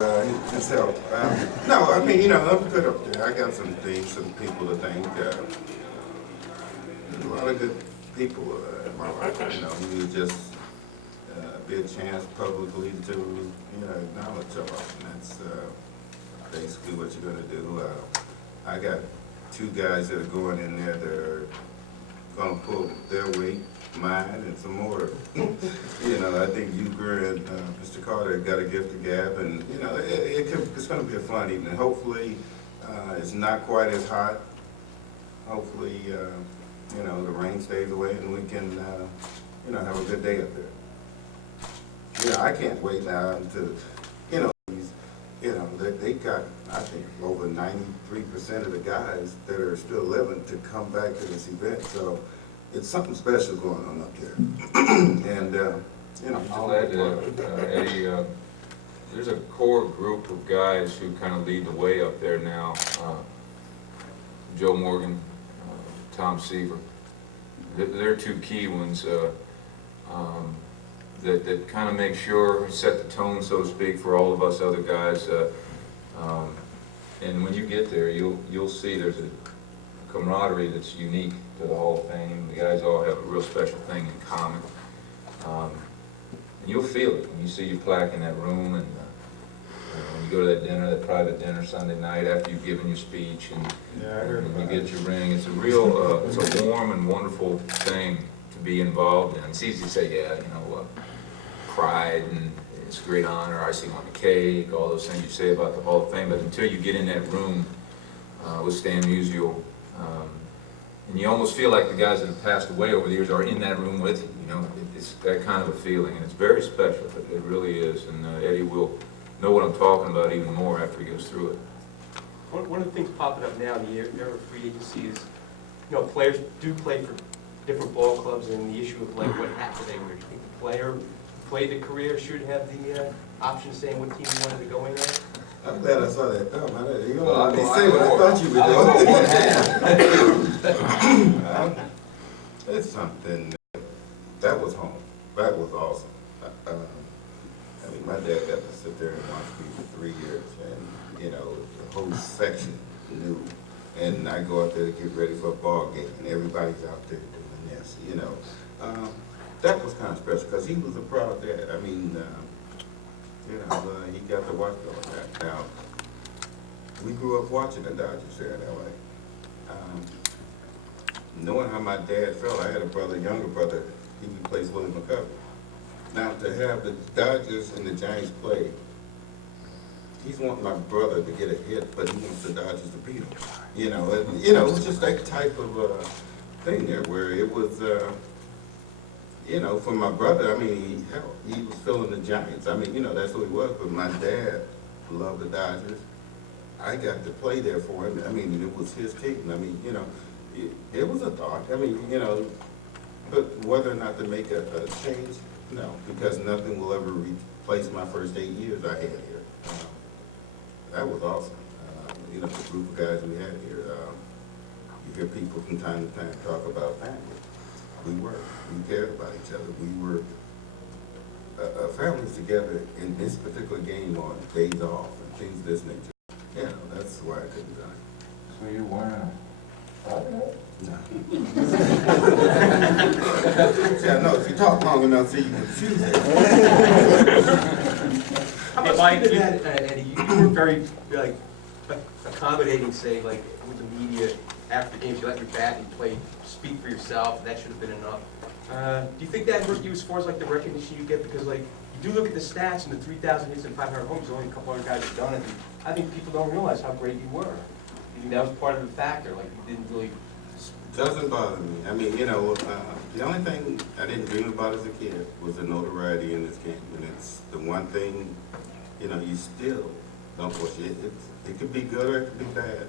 His help. No, I mean, I'm good up there. I got some things, some people to thank. There's a lot of good people in my life. You just be a chance publicly to, acknowledge them. And that's basically what you're going to do. I got two guys that are going in there that are going to pull their weight, mine, and some more. I think Euchre and Mr. Carter got a gift to gab, and it's going to be a fun evening. Hopefully, it's not quite as hot. Hopefully, the rain stays away, and we can, have a good day up there. I can't wait now to, they got, I think, over 93% of the guys that are still living to come back to this event. So it's something special going on up there. And, I'll add to that, Eddie, there's a core group of guys who kind of lead the way up there now. Joe Morgan, Tom Seaver. They're two key ones that kind of make sure, set the tone, so to speak, for all of us other guys. And when you get there, you'll see there's a camaraderie that's unique to the Hall of Fame. The guys all have a real special thing in common. And you'll feel it when you see your plaque in that room, and when you go to that dinner, that private dinner Sunday night after you've given your speech, and you get your ring. It's a real, it's a warm and wonderful thing to be involved in. It's easy to say, pride, and it's a great honor, icing on the cake, all those things you say about the Hall of Fame, but until you get in that room with Stan Musial, and you almost feel like the guys that have passed away over the years are in that room with you. It's that kind of a feeling, and it's very special. It really is, and Eddie will know what I'm talking about even more after he goes through it. One of the things popping up now in the era of free agency is, players do play for different ball clubs, and the issue of what happened they were. Do you think the player who played the career should have the option saying what team he wanted to go in there? I'm glad I saw that film. You don't want me to say what I thought you were doing. It's something that was home. That was awesome. My dad got to sit there and watch me for 3 years, and the whole section knew. And I go out there to get ready for a ball game, and everybody's out there doing this. That was kind of special because he was a proud dad. He got to watch all that. Now, we grew up watching the Dodgers there in L.A. Knowing how my dad felt, I had a younger brother, he replaced Willie McCovey. Now, to have the Dodgers and the Giants play, he's wanting my brother to get a hit, but he wants the Dodgers to beat him. It was just that type of thing there where it was, for my brother, he was feeling the Giants. That's who he was, but my dad loved the Dodgers. I got to play there for him. It was his team. It was a thought. But whether or not to make a change, no, because nothing will ever replace my first 8 years I had here. That was awesome. The group of guys we had here. You hear people from time to time talk about family. We cared about each other. We were families together in this particular game on days off and things of this nature. That's why I couldn't done it. So you weren't No. See, I know if you talk long enough, so you can choose it. How about Mike, Eddie, you were very accommodating, say, with the media after the games. You let your bat and play, speak for yourself. That should have been enough. Do you think that hurt you as far as the recognition you get? Because you do look at the stats and the 3,000 hits and 500 homes. Only a couple other guys have done it. I think people don't realize how great you were. I think that was part of the factor. You didn't really. Doesn't bother me. The only thing I didn't dream about as a kid was the notoriety in this game, and it's the one thing. You still don't push it. It could be good or it could be bad.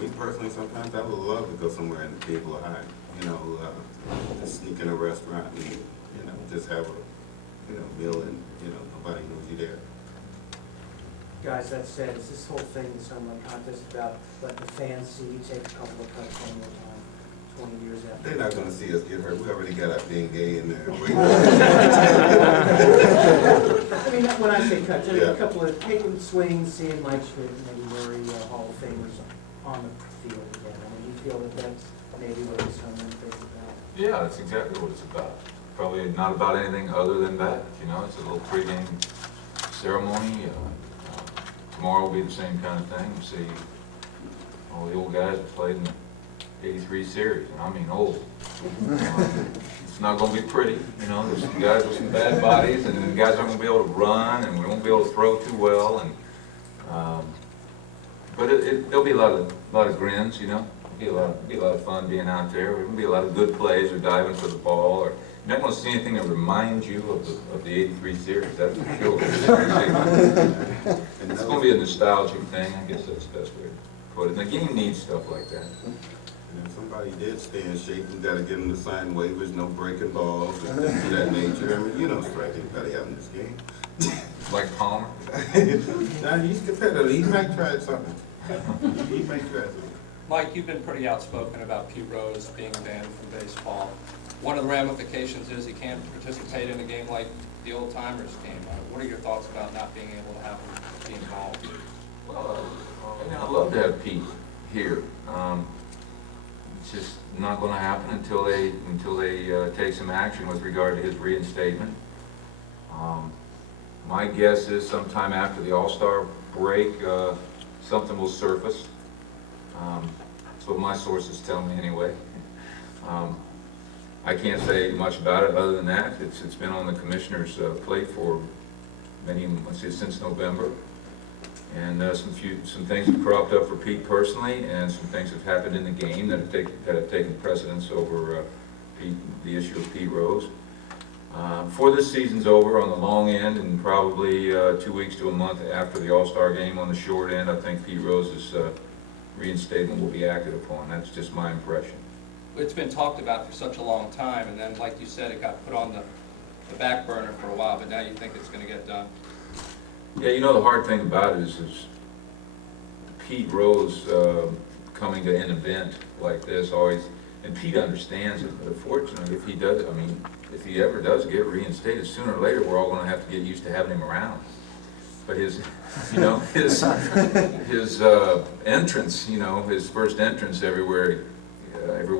Me personally, sometimes I would love to go somewhere and be able to hide. Just sneak in a restaurant and just have a meal and nobody knows you're there. Guys, that said, is this whole thing, this home run contest, about letting the fans see you take a couple of cuts one more time 20 years after. They're not gonna see us get hurt. We already got our being gay in there. I mean, when I say cuts, I mean a couple of taking swings, seeing Mike Schmidt, maybe Murry, Hall of Famers on the field again. I mean, you feel that that's maybe what this tournament is about? Yeah, that's exactly what it's about. Probably not about anything other than that, you know, it's a little pregame ceremony. Tomorrow will be the same kind of thing. We'll see all the old guys that played in the '83 series, and I mean old. It's not gonna be pretty, you know, there's some guys with some bad bodies, and the guys aren't gonna be able to run, and we won't be able to throw too well, and, but there'll be a lot of grins, you know. It'll be a lot of fun being out there. There'll be a lot of good plays or diving for the ball, or you're not going to see anything that reminds you of the '83 series, that's for sure. It's going to be a nostalgic thing, I guess that's the best way to put it. And the game needs stuff like that. And if somebody did stay in shape, we gotta get them to sign waivers, no breaking balls, and things of that nature. I mean, you don't strike anybody out in this game. Like Palmer. Nah, he's competitive. He might try something. He might try something. Mike, you've been pretty outspoken about Pete Rose being banned from baseball. One of the ramifications is he can't participate in a game like the old timers game. What are your thoughts about not being able to have him be involved? Well, I'd love to have Pete here. It's just not going to happen until they take some action with regard to his reinstatement. My guess is sometime after the All-Star break, something will surface. That's what my sources tell me anyway. I can't say much about it other than that. It's been on the commissioner's plate for since November. And some things have cropped up for Pete personally, and some things have happened in the game that have taken precedence over the issue of Pete Rose. Before this season's over, on the long end, and probably 2 weeks to a month after the All-Star game on the short end, I think Pete Rose's reinstatement will be acted upon. That's just my impression. It's been talked about for such a long time, and then, like you said, it got put on the back burner for a while, but now you think it's going to get done. Yeah, you know, the hard thing about it is Pete Rose coming to an event like this always, and Pete understands it, but unfortunately, if he ever does get reinstated, sooner or later, we're all going to have to get used to having him around. But his entrance, you know, his first entrance everywhere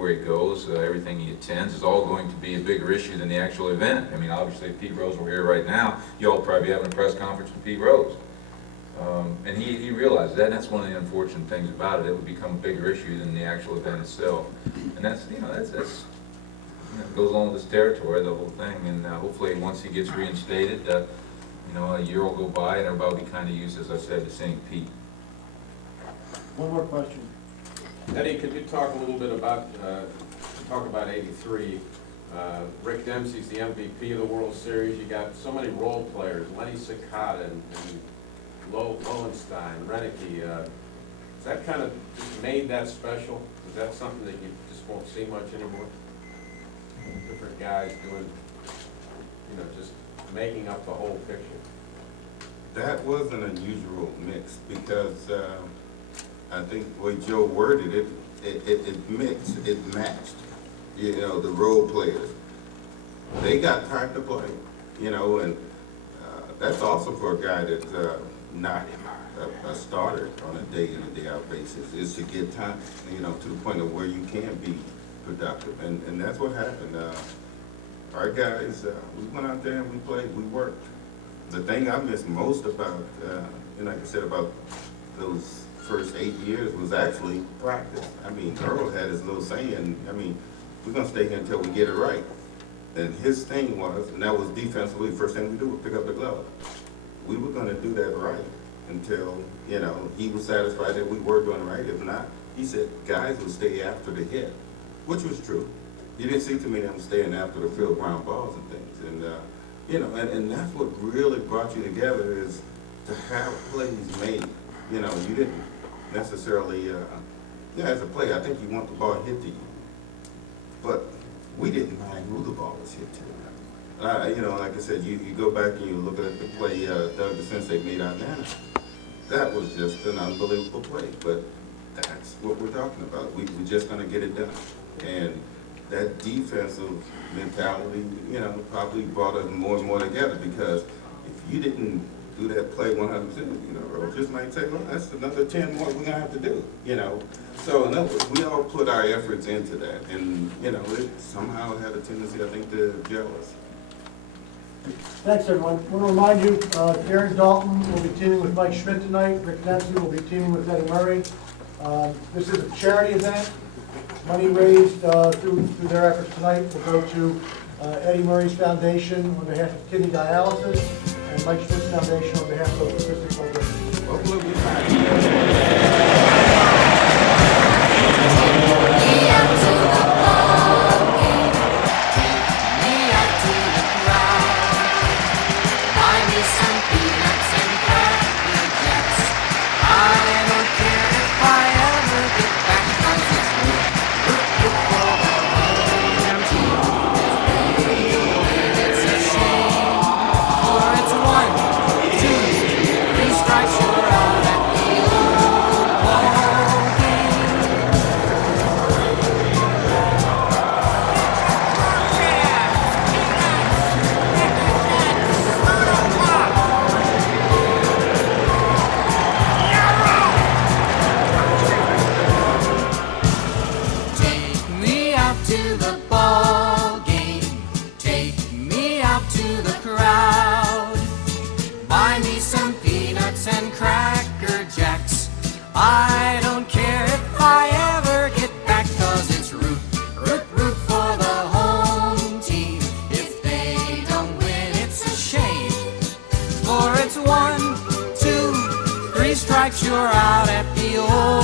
he goes, everything he attends is all going to be a bigger issue than the actual event. I mean, obviously, if Pete Rose were here right now, y'all would probably be having a press conference with Pete Rose. And he realizes that, and that's one of the unfortunate things about it. It would become a bigger issue than the actual event itself. And that's goes along with his territory, the whole thing. And hopefully, once he gets reinstated, a year will go by, and everybody will be kind of used, as I said, to seeing Pete. One more question. Eddie, could you talk a little bit about, '83? Rick Dempsey's the MVP of the World Series. You got so many role players, Lenny Sakata and Lowenstein, Renicky. Has that kind of just made that special? Is that something that you just won't see much anymore? Different guys doing, just making up the whole picture. That was an unusual mix because I think the way Joe worded it, it mixed, it matched. The role players. They got time to play, and that's awesome for a guy that's not a starter on a day-in and day-out basis, is to get time, to the point of where you can be productive. And that's what happened. Our guys, we went out there and we played, we worked. The thing I missed most about, like I said, about those first 8 years was actually practice. I mean, Earl had his little saying, we're going to stay here until we get it right. And his thing was, and that was defensively, the first thing we do was pick up the glove. We were going to do that right until, he was satisfied that we were doing it right. If not, he said guys would stay after the hit, which was true. You didn't see too many of them staying after the field ground balls and things. And, and that's what really brought you together, is to have plays made. You didn't necessarily, as a player, I think you want the ball hit to you. But we didn't mind who the ball was hit to. Like I said, you go back and you look at the play Doug DeSensei made on Nana. That was just an unbelievable play. But that's what we're talking about. We're just going to get it done. And that defensive mentality, you know, probably brought us more and more together, because if you didn't do that play 100%, you know, Roach just might say, well, that's another 10 more we're gonna have to do, you know. So in other words, we all put our efforts into that, and, you know, it somehow had a tendency, I think, to gel us. Thanks, everyone. I want to remind you, Darren Dalton will be teaming with Mike Schmidt tonight. Rick Dempsey will be teaming with Eddie Murray. This is a charity event. Money raised through their efforts tonight will go to Eddie Murray's foundation on behalf of kidney dialysis, and Mike Schmidt's foundation on behalf of autistic children. Hopefully we find I don't care if I ever get back, 'cause it's root, root, root for the home team. If they don't win, it's a shame. For it's 1, 2, 3 strikes, you're out at the old